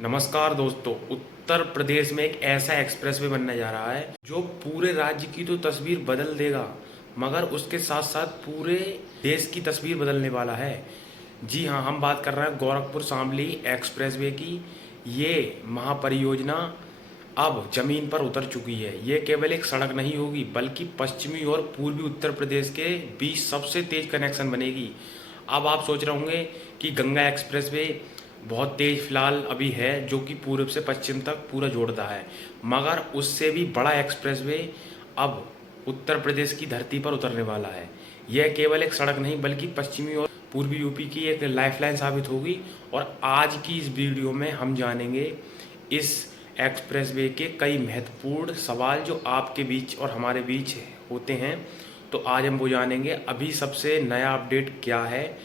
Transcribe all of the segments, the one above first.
नमस्कार दोस्तों। उत्तर प्रदेश में एक ऐसा एक्सप्रेसवे बनने जा रहा है जो पूरे राज्य की तो तस्वीर बदल देगा, मगर उसके साथ साथ पूरे देश की तस्वीर बदलने वाला है। जी हाँ, हम बात कर रहे हैं गोरखपुर शामली एक्सप्रेसवे की। ये महापरियोजना अब जमीन पर उतर चुकी है। ये केवल एक सड़क नहीं होगी, बल्कि पश्चिमी और पूर्वी उत्तर प्रदेश के बीच सबसे तेज कनेक्शन बनेगी। अब आप सोच रहे होंगे कि गंगा एक्सप्रेसवे बहुत तेज फिलहाल अभी है, जो कि पूर्व से पश्चिम तक पूरा जोड़ता है, मगर उससे भी बड़ा एक्सप्रेसवे अब उत्तर प्रदेश की धरती पर उतरने वाला है। यह केवल एक सड़क नहीं, बल्कि पश्चिमी और पूर्वी यूपी की एक लाइफलाइन साबित होगी। और आज की इस वीडियो में हम जानेंगे इस एक्सप्रेसवे के कई महत्वपूर्ण सवाल जो आपके बीच और हमारे बीच होते हैं। तो आज हम वो जानेंगे अभी सबसे नया अपडेट क्या है,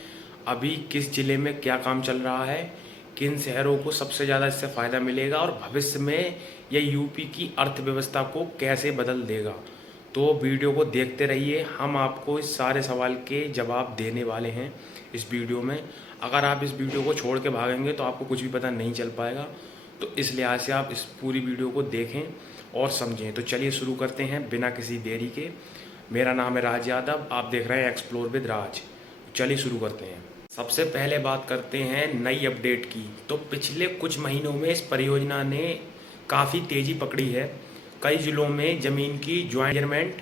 अभी किस जिले में क्या काम चल रहा है, किन शहरों को सबसे ज़्यादा इससे फ़ायदा मिलेगा और भविष्य में यह यूपी की अर्थव्यवस्था को कैसे बदल देगा। तो वीडियो को देखते रहिए, हम आपको इस सारे सवाल के जवाब देने वाले हैं इस वीडियो में। अगर आप इस वीडियो को छोड़ के भागेंगे तो आपको कुछ भी पता नहीं चल पाएगा। तो इस लिहाज से आप इस पूरी वीडियो को देखें और समझें। तो चलिए शुरू करते हैं बिना किसी देरी के। मेरा नाम है राज यादव, आप देख रहे हैं एक्सप्लोर विद राज। चलिए शुरू करते हैं। सबसे पहले बात करते हैं नई अपडेट की। तो पिछले कुछ महीनों में इस परियोजना ने काफ़ी तेज़ी पकड़ी है। कई जिलों में ज़मीन की ज्वाइंटमेंट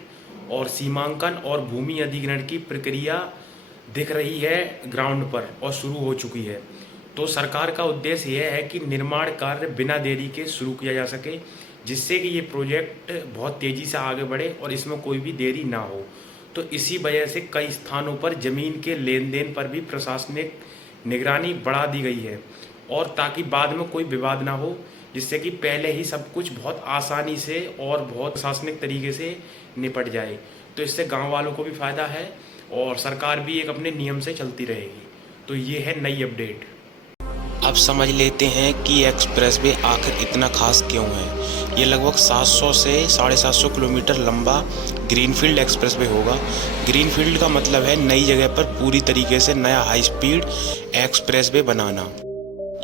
और सीमांकन और भूमि अधिग्रहण की प्रक्रिया दिख रही है ग्राउंड पर और शुरू हो चुकी है। तो सरकार का उद्देश्य यह है कि निर्माण कार्य बिना देरी के शुरू किया जा सके, जिससे कि ये प्रोजेक्ट बहुत तेज़ी से आगे बढ़े और इसमें कोई भी देरी ना हो। तो इसी वजह से कई स्थानों पर ज़मीन के लेन देन पर भी प्रशासनिक निगरानी बढ़ा दी गई है, और ताकि बाद में कोई विवाद ना हो, जिससे कि पहले ही सब कुछ बहुत आसानी से और बहुत प्रशासनिक तरीके से निपट जाए। तो इससे गांव वालों को भी फ़ायदा है और सरकार भी एक अपने नियम से चलती रहेगी। तो ये है नई अपडेट। अब समझ लेते हैं कि एक्सप्रेसवे आखिर इतना खास क्यों है। ये लगभग 700 से 750 किलोमीटर लंबा ग्रीनफील्ड एक्सप्रेसवे होगा। ग्रीनफील्ड का मतलब है नई जगह पर पूरी तरीके से नया हाई स्पीड एक्सप्रेसवे बनाना।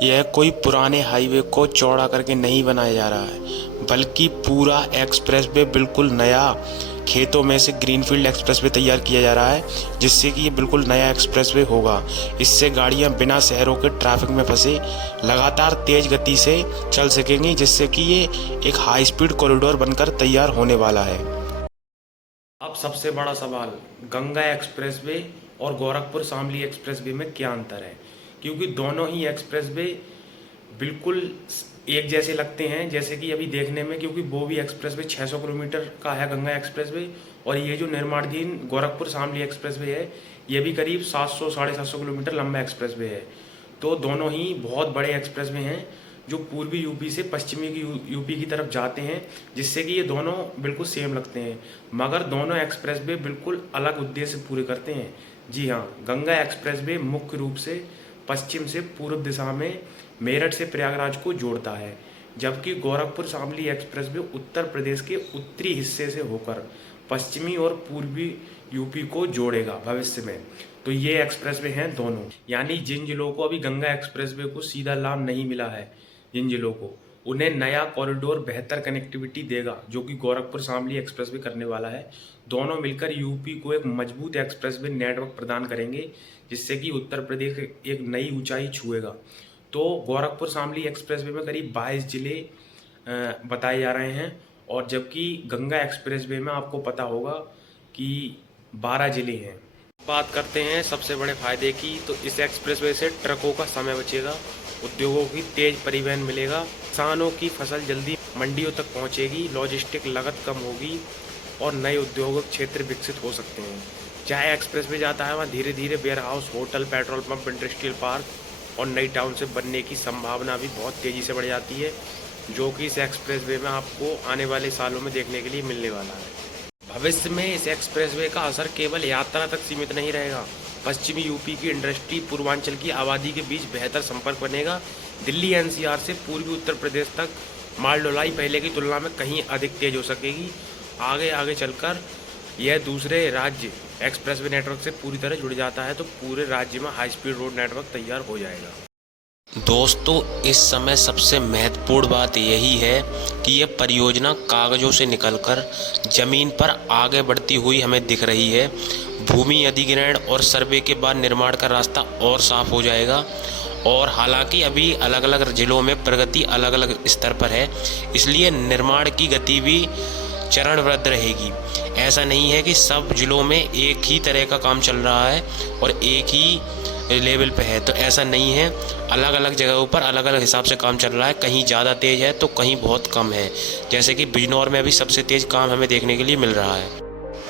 यह कोई पुराने हाईवे को चौड़ा करके नहीं बनाया जा रहा है, बल्कि पूरा एक्सप्रेसवे बिल्कुल नया खेतों में से ग्रीनफील्ड एक्सप्रेसवे तैयार किया जा रहा है, जिससे कि ये बिल्कुल नया एक्सप्रेसवे होगा। इससे गाड़ियां बिना शहरों के ट्रैफिक में फंसे लगातार तेज गति से चल सकेंगी, जिससे कि ये एक हाई स्पीड कॉरिडोर बनकर तैयार होने वाला है। अब सबसे बड़ा सवाल, गंगा एक्सप्रेसवे और गोरखपुर शामली एक्सप्रेसवे में क्या अंतर है? क्योंकि दोनों ही एक्सप्रेसवे बिल्कुल एक जैसे लगते हैं, जैसे कि अभी देखने में, क्योंकि वो भी एक्सप्रेसवे 600 किलोमीटर का है गंगा एक्सप्रेसवे, और ये जो निर्माणाधीन गोरखपुर शामली एक्सप्रेसवे है ये भी करीब 700 750 किलोमीटर लंबा एक्सप्रेसवे है। तो दोनों ही बहुत बड़े एक्सप्रेसवे हैं जो पूर्वी यूपी से पश्चिमी की यूपी की तरफ जाते हैं, जिससे कि ये दोनों बिल्कुल सेम लगते हैं, मगर दोनों एक्सप्रेसवे बिल्कुल अलग उद्देश्य पूरे करते हैं। जी हाँ, गंगा एक्सप्रेसवे मुख्य रूप से पश्चिम से पूर्व दिशा में मेरठ से प्रयागराज को जोड़ता है, जबकि गोरखपुर शामली एक्सप्रेसवे उत्तर प्रदेश के उत्तरी हिस्से से होकर पश्चिमी और पूर्वी यूपी को जोड़ेगा भविष्य में। तो ये एक्सप्रेसवे हैं दोनों। यानी जिन जिलों को अभी गंगा एक्सप्रेसवे को सीधा लाभ नहीं मिला है, जिन जिलों को, उन्हें नया कॉरिडोर बेहतर कनेक्टिविटी देगा, जो कि गोरखपुर शामली एक्सप्रेसवे करने वाला है। दोनों मिलकर यूपी को एक मजबूत एक्सप्रेसवे नेटवर्क प्रदान करेंगे, जिससे कि उत्तर प्रदेश एक नई ऊंचाई छुएगा। तो गोरखपुर शामली एक्सप्रेसवे में करीब 22 जिले बताए जा रहे हैं, और जबकि गंगा एक्सप्रेसवे में आपको पता होगा कि 12 जिले हैं। बात करते हैं सबसे बड़े फायदे की। तो इस एक्सप्रेसवे से ट्रकों का समय बचेगा, उद्योगों की तेज परिवहन मिलेगा, किसानों की फसल जल्दी मंडियों तक पहुंचेगी, लॉजिस्टिक लागत कम होगी और नए उद्योगिक क्षेत्र विकसित हो सकते हैं। जहाँ एक्सप्रेसवे जाता है वहाँ धीरे धीरे warehouse, hotel, petrol pump, industrial park और नई टाउनशिप बनने की संभावना भी बहुत तेज़ी से बढ़ जाती है, जो कि इस एक्सप्रेसवे में आपको आने वाले सालों में देखने के लिए मिलने वाला है। भविष्य में इस एक्सप्रेसवे का असर केवल यात्रा तक सीमित नहीं रहेगा। पश्चिमी यूपी की इंडस्ट्री, पूर्वांचल की आबादी के बीच बेहतर संपर्क बनेगा। दिल्ली एनसीआर से पूर्वी उत्तर प्रदेश तक माल ढुलाई पहले की तुलना में कहीं अधिक तेज हो सकेगी। आगे आगे चलकर यह दूसरे राज्य एक्सप्रेसवे नेटवर्क से पूरी तरह जुड़ जाता है, तो पूरे राज्य में हाई स्पीड रोड नेटवर्क तैयार हो जाएगा। दोस्तों, इस समय सबसे महत्वपूर्ण बात यही है कि यह परियोजना कागजों से निकलकर जमीन पर आगे बढ़ती हुई हमें दिख रही है। भूमि अधिग्रहण और सर्वे के बाद निर्माण का रास्ता और साफ हो जाएगा। और हालांकि अभी अलग अलग जिलों में प्रगति अलग अलग स्तर पर है, इसलिए निर्माण की गति भी चरणबद्ध रहेगी। ऐसा नहीं है कि सब जिलों में एक ही तरह का काम चल रहा है और एक ही लेवल पे है, तो ऐसा नहीं है। अलग अलग जगहों पर अलग अलग हिसाब से काम चल रहा है। कहीं ज़्यादा तेज़ है तो कहीं बहुत कम है। जैसे कि बिजनौर में अभी सबसे तेज़ काम हमें देखने के लिए मिल रहा है।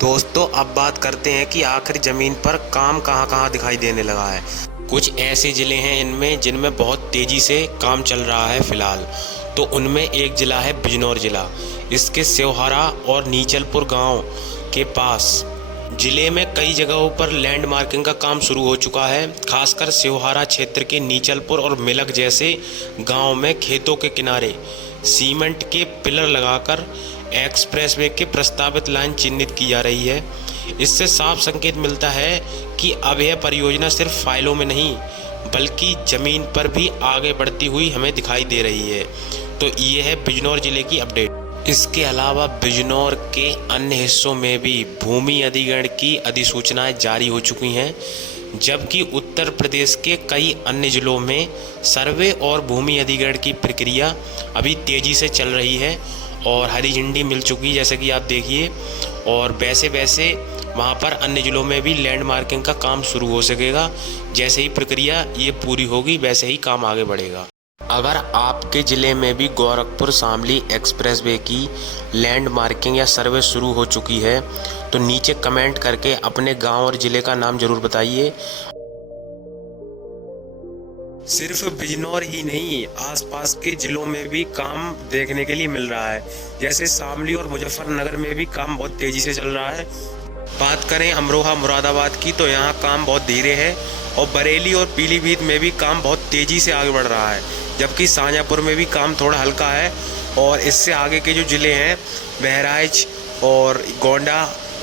दोस्तों, अब बात करते हैं कि आखिर ज़मीन पर काम कहाँ कहाँ दिखाई देने लगा है। कुछ ऐसे ज़िले हैं इनमें जिनमें बहुत तेज़ी से काम चल रहा है फ़िलहाल। तो उनमें एक ज़िला है बिजनौर ज़िला। इसके सेवहारा और नीचलपुर गांव के पास जिले में कई जगहों पर लैंड मार्किंग का काम शुरू हो चुका है। खासकर सेवहारा क्षेत्र के नीचलपुर और मिलक जैसे गांव में खेतों के किनारे सीमेंट के पिलर लगाकर एक्सप्रेसवे के प्रस्तावित लाइन चिन्हित की जा रही है। इससे साफ संकेत मिलता है कि अब यह परियोजना सिर्फ फाइलों में नहीं बल्कि ज़मीन पर भी आगे बढ़ती हुई हमें दिखाई दे रही है। तो ये है बिजनौर ज़िले की अपडेट। इसके अलावा बिजनौर के अन्य हिस्सों में भी भूमि अधिग्रहण की अधिसूचनाएं जारी हो चुकी हैं, जबकि उत्तर प्रदेश के कई अन्य जिलों में सर्वे और भूमि अधिग्रहण की प्रक्रिया अभी तेज़ी से चल रही है और हरी झंडी मिल चुकी, जैसे कि आप देखिए। और वैसे वैसे वहाँ पर अन्य जिलों में भी लैंड मार्किंग का काम शुरू हो सकेगा। जैसे ही प्रक्रिया ये पूरी होगी वैसे ही काम आगे बढ़ेगा। अगर आपके ज़िले में भी गोरखपुर शामली एक्सप्रेसवे की लैंड मार्किंग या सर्वे शुरू हो चुकी है तो नीचे कमेंट करके अपने गांव और ज़िले का नाम ज़रूर बताइए। सिर्फ बिजनौर ही नहीं, आसपास के ज़िलों में भी काम देखने के लिए मिल रहा है। जैसे शामली और मुजफ्फरनगर में भी काम बहुत तेज़ी से चल रहा है। बात करें अमरोहा मुरादाबाद की तो यहाँ काम बहुत धीरे है। और बरेली और पीलीभीत में भी काम बहुत तेज़ी से आगे बढ़ रहा है, जबकि शाहजहाँपुर में भी काम थोड़ा हल्का है। और इससे आगे के जो ज़िले हैं बहराइच और गोंडा,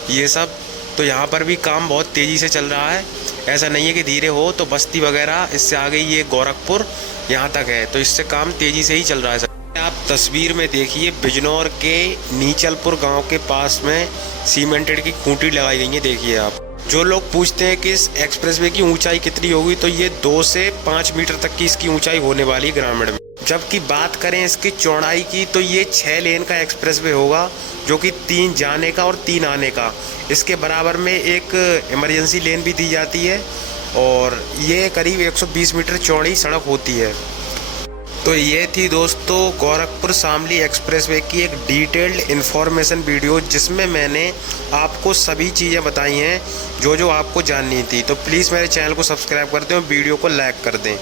ये सब, तो यहाँ पर भी काम बहुत तेज़ी से चल रहा है। ऐसा नहीं है कि धीरे हो। तो बस्ती वगैरह, इससे आगे ये गोरखपुर यहाँ तक है, तो इससे काम तेज़ी से ही चल रहा है। आप तस्वीर में देखिए, बिजनौर के नीचलपुर गांव के पास में सीमेंटेड की खूंटी लगाई गई है। देखिए आप, जो लोग पूछते हैं कि इस एक्सप्रेसवे की ऊंचाई कितनी होगी, तो ये 2 से 5 मीटर तक की इसकी ऊंचाई होने वाली है ग्रामीण में। जबकि बात करें इसकी चौड़ाई की तो ये 6 लेन का एक्सप्रेसवे होगा, जो कि 3 जाने का और 3 आने का। इसके बराबर में एक इमरजेंसी लेन भी दी जाती है और ये करीब 120 मीटर चौड़ी सड़क होती है। तो ये थी दोस्तों गोरखपुर शामली एक्सप्रेसवे की एक डिटेल्ड इन्फॉर्मेशन वीडियो, जिसमें मैंने आपको सभी चीज़ें बताई हैं जो आपको जाननी थी। तो प्लीज़ मेरे चैनल को सब्सक्राइब कर दें और वीडियो को लाइक कर दें।